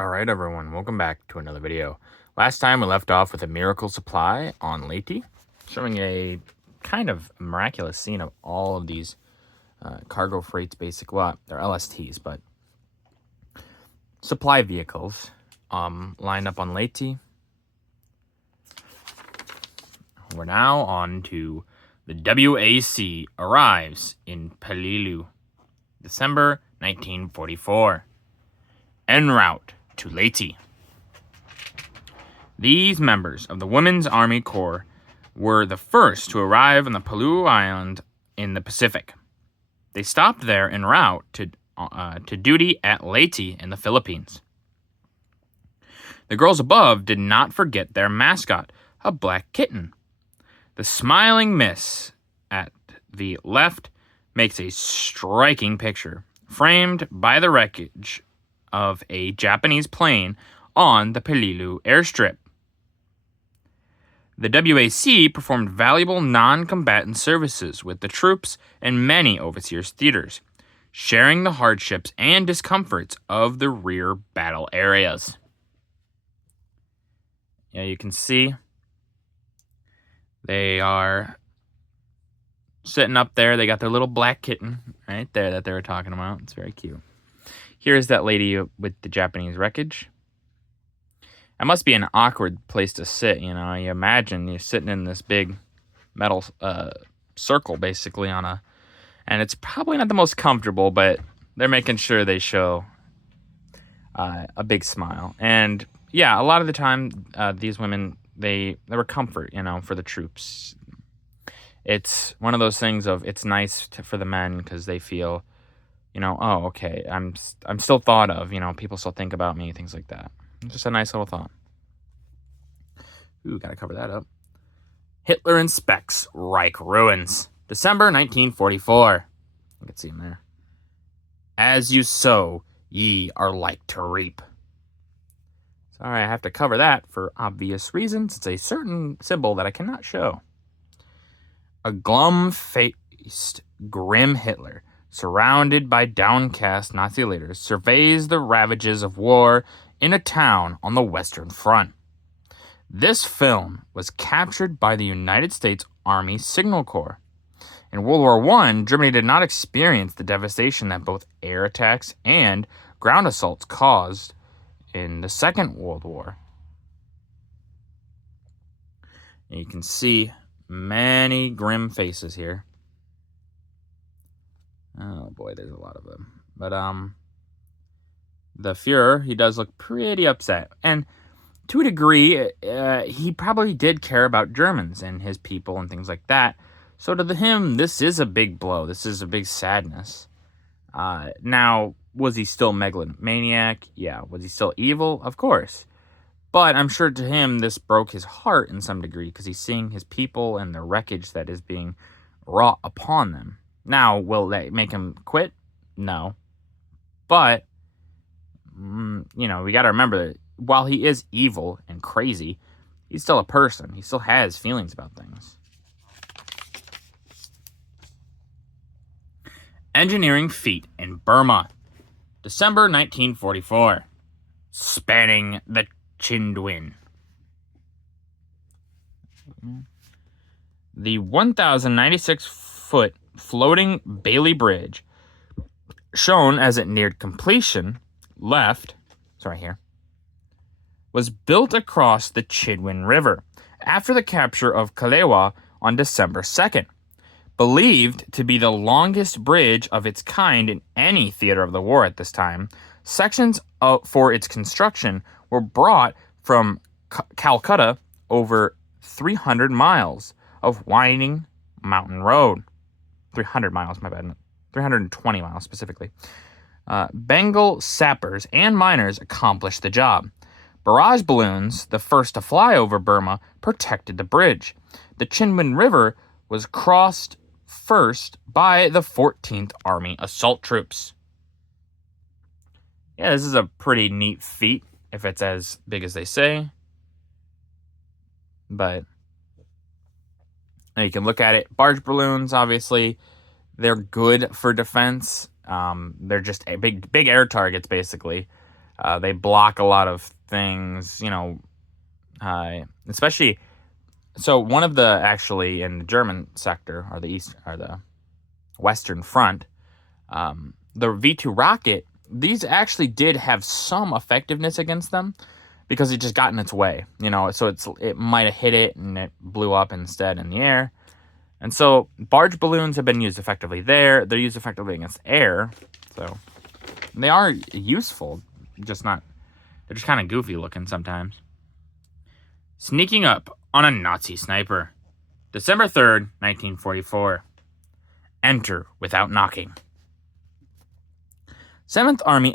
Alright everyone, welcome back to another video. Last time we left off with a miracle supply on Leyte, showing a kind of miraculous scene of all of these cargo freights, well, they're LSTs, but supply vehicles lined up on Leyte. We're now on to the WAC arrives in Peleliu, December 1944, en route to Leyte. These members of the Women's Army Corps were the first to arrive on the Peleliu Island in the Pacific. They stopped there en route to duty at Leyte in the Philippines. The girls above did not forget their mascot, a black kitten. The smiling miss at the left makes a striking picture, framed by the wreckage of a Japanese plane on the Peleliu airstrip. The WAC performed valuable non-combatant services with the troops in many overseas theaters, sharing the hardships and discomforts of the rear battle areas. Yeah, you can see they are sitting up there. They got their little black kitten right there that they were talking about. It's very cute. Here's that lady with the Japanese wreckage. It must be an awkward place to sit, you know. You imagine you're sitting in this big metal circle, basically, and it's probably not the most comfortable, but they're making sure they show a big smile. And yeah, a lot of the time, these women, they were comfort, you know, for the troops. It's one of those things of it's nice for the men because they feel, you know, oh, okay, I'm still thought of, you know, people still think about me, things like that. It's just a nice little thought. Ooh, gotta cover that up. Hitler inspects Reich ruins. December 1944. You can see him there. As you sow, ye are like to reap. Sorry, I have to cover that for obvious reasons. It's a certain symbol that I cannot show. A glum-faced, grim Hitler, surrounded by downcast Nazi leaders, surveys the ravages of war in a town on the Western Front. This film was captured by the United States Army Signal Corps. In World War I, Germany did not experience the devastation that both air attacks and ground assaults caused in the Second World War. And you can see many grim faces here. Oh boy, there's a lot of them. But the Fuhrer, he does look pretty upset. And to a degree, he probably did care about Germans and his people and things like that. So to him, this is a big blow. This is a big sadness. Now, was he still megalomaniac? Yeah. Was he still evil? Of course. But I'm sure to him, this broke his heart in some degree because he's seeing his people and the wreckage that is being wrought upon them. Now, will that make him quit? No. But, you know, we got to remember that while he is evil and crazy, he's still a person. He still has feelings about things. Engineering feat in Burma. December 1944. Spanning the Chindwin. The 1,096-foot floating Bailey Bridge, shown as it neared completion, was built across the Chindwin River after the capture of Kalewa on December 2nd. Believed to be the longest bridge of its kind in any theater of the war at this time, sections for its construction were brought from Calcutta over 300 miles of winding mountain road. 300 miles, my bad. 320 miles specifically. Bengal sappers and miners accomplished the job. Barrage balloons, the first to fly over Burma, protected the bridge. The Chindwin River was crossed first by the 14th Army Assault Troops. Yeah, this is a pretty neat feat, if it's as big as they say. But you can look at it. Barge balloons, obviously, they're good for defense. They're just big air targets, basically. They block a lot of things, especially. So one of actually in the German sector, or the Western Front, the V2 rocket, these actually did have some effectiveness against them because it just got in its way, so it might have hit it and it blew up instead in the air. And so barge balloons have been used effectively there. They're used effectively against air, so they are useful, they're just kind of goofy looking sometimes. Sneaking up on a Nazi sniper. December 3rd, 1944. Enter without knocking. 7th Army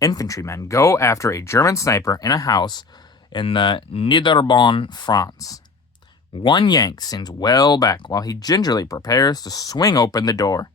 infantrymen go after a German sniper in a house in the Niederbonne, France. One Yank sins well back while he gingerly prepares to swing open the door.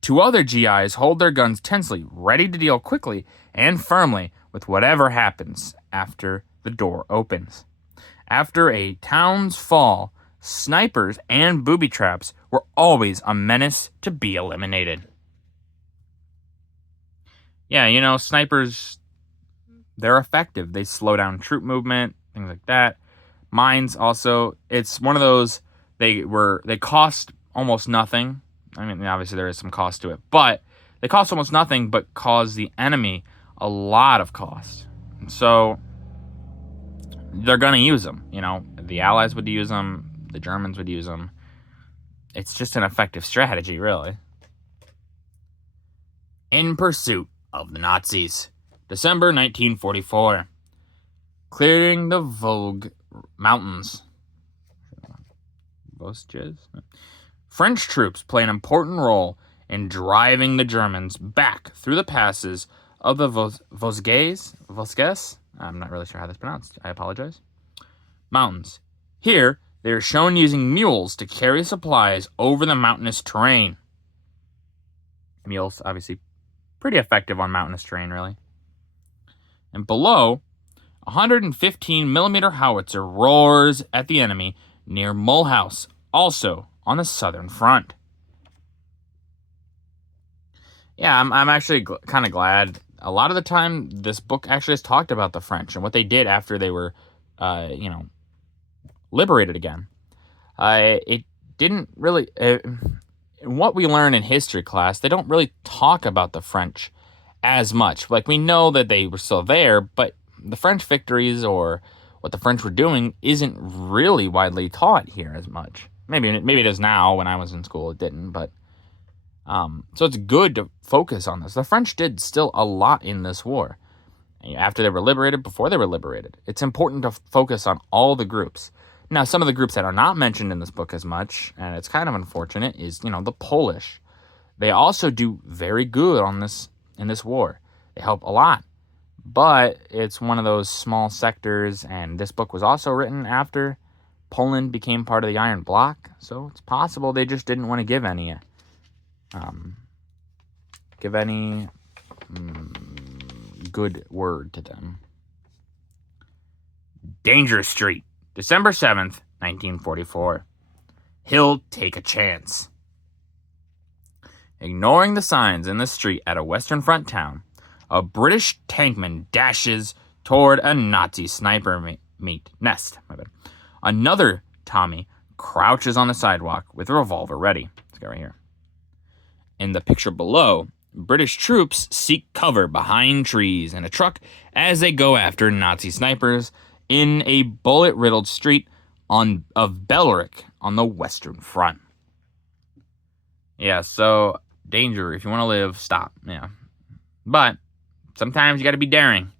2 other GIs hold their guns tensely, ready to deal quickly and firmly with whatever happens after the door opens. After a town's fall, snipers and booby traps were always a menace to be eliminated. Yeah, snipers, they're effective. They slow down troop movement, things like that. Mines also, it's one of those, they cost almost nothing. I mean, obviously there is some cost to it, but they cost almost nothing, but cause the enemy a lot of cost. So they're going to use them. The Allies would use them. The Germans would use them. It's just an effective strategy, really. In pursuit of the Nazis. December 1944. Clearing the Vosges Mountains. French troops play an important role in driving the Germans back through the passes of the Vosges? I'm not really sure how that's pronounced. I apologize. Mountains. Here, they are shown using mules to carry supplies over the mountainous terrain. Mules, obviously, pretty effective on mountainous terrain, really. And below, a 115mm howitzer roars at the enemy near Mulhouse, also on the southern front. Yeah, I'm actually kind of glad. A lot of the time, this book actually has talked about the French and what they did after they were, liberated again. It didn't really... what we learn in history class, they don't really talk about the French as much. Like, we know that they were still there, but the French victories or what the French were doing isn't really widely taught here as much. Maybe it is now. When I was in school, it didn't, but... so it's good to focus on this. The French did still a lot in this war. After they were liberated, before they were liberated. It's important to focus on all the groups. Now, some of the groups that are not mentioned in this book as much, and it's kind of unfortunate, is, the Polish. They also do very good in this war. They help a lot. But it's one of those small sectors, and this book was also written after Poland became part of the Iron Bloc, so it's possible they just didn't want to give any good word to them. Danger Street. December 7th, 1944. He'll take a chance. Ignoring the signs in the street at a Western Front town, a British tankman dashes toward a Nazi sniper nest. Another Tommy crouches on the sidewalk with a revolver ready. Let's go right here. In the picture below, British troops seek cover behind trees and a truck as they go after Nazi snipers in a bullet-riddled street of Belleric on the Western Front. Yeah, so danger. If you want to live, stop. Yeah. But sometimes you got to be daring.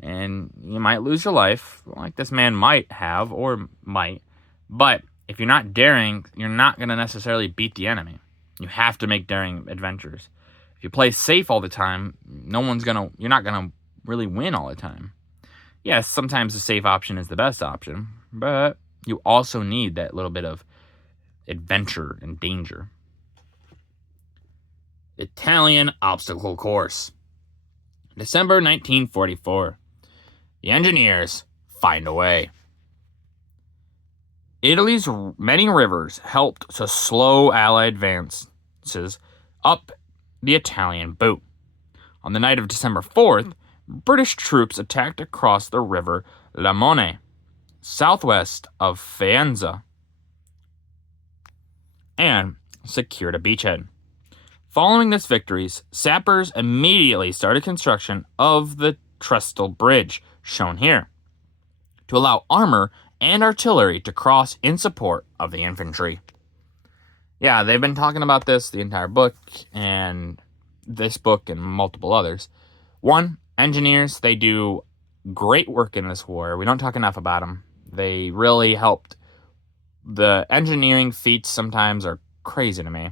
And you might lose your life, like this man might have, or might. But if you're not daring, you're not going to necessarily beat the enemy. You have to make daring adventures. If you play safe all the time, you're not going to really win all the time. Yes, sometimes the safe option is the best option, but you also need that little bit of adventure and danger. Italian obstacle course. December 1944. The engineers find a way. Italy's many rivers helped to slow Allied advances up the Italian boot. On the night of December 4th, British troops attacked across the river Lamone, southwest of Faenza, and secured a beachhead. Following this victories, sappers immediately started construction of the trestle bridge, shown here, to allow armor and artillery to cross in support of the infantry. Yeah, they've been talking about this the entire book, and this book and multiple others. One, engineers, they do great work in this war. We don't talk enough about them. They really helped. The engineering feats sometimes are crazy to me.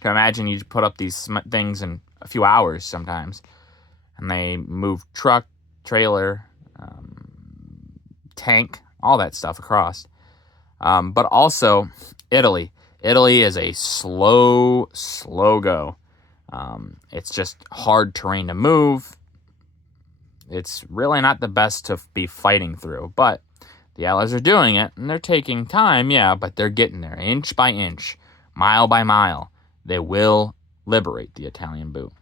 Can imagine you put up these things in a few hours sometimes, and they move truck, trailer, tank, all that stuff across. But also Italy. Italy is a slow go. It's just hard terrain to move. It's really not the best to be fighting through, but the Allies are doing it, and they're taking time, yeah, but they're getting there, inch by inch, mile by mile. They will liberate the Italian boot.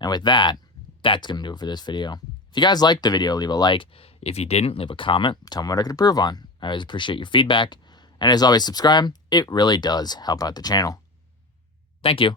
And with that, that's going to do it for this video. If you guys liked the video, leave a like. If you didn't, leave a comment. Tell me what I could improve on. I always appreciate your feedback. And as always, subscribe. It really does help out the channel. Thank you.